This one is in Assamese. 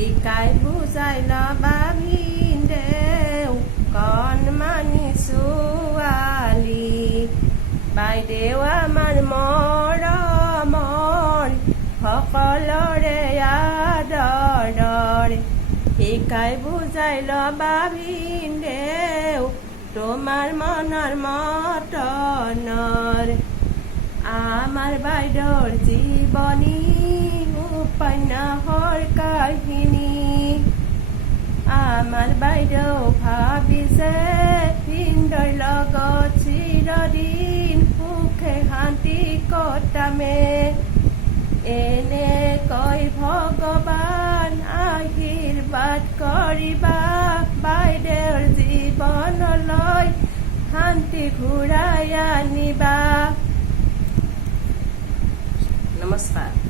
শিকাই বুজাই ল'বা ভিনদেউ কণমানি ছোৱালী বাইদেউ আমাৰ মৰমৰ সকলোৰে আদৰৰ শিকাই বুজাই ল'বা ভিনদেউ তোমাৰ মনৰ মতনৰ আমাৰ বাইদেউৰ জীৱনী উপন্যাসৰ কাহিনী আমাৰ বাইদেউ ভাবিছে ভিনদেউৰ লগত চিৰদিন সুখে শান্তি কটামে এনেকৈ ভগৱান আশীৰ্বাদ কৰিবা বাইদেউৰ জীৱনলৈ শান্তি ঘূৰাই আনিবা। নমস্কাৰ।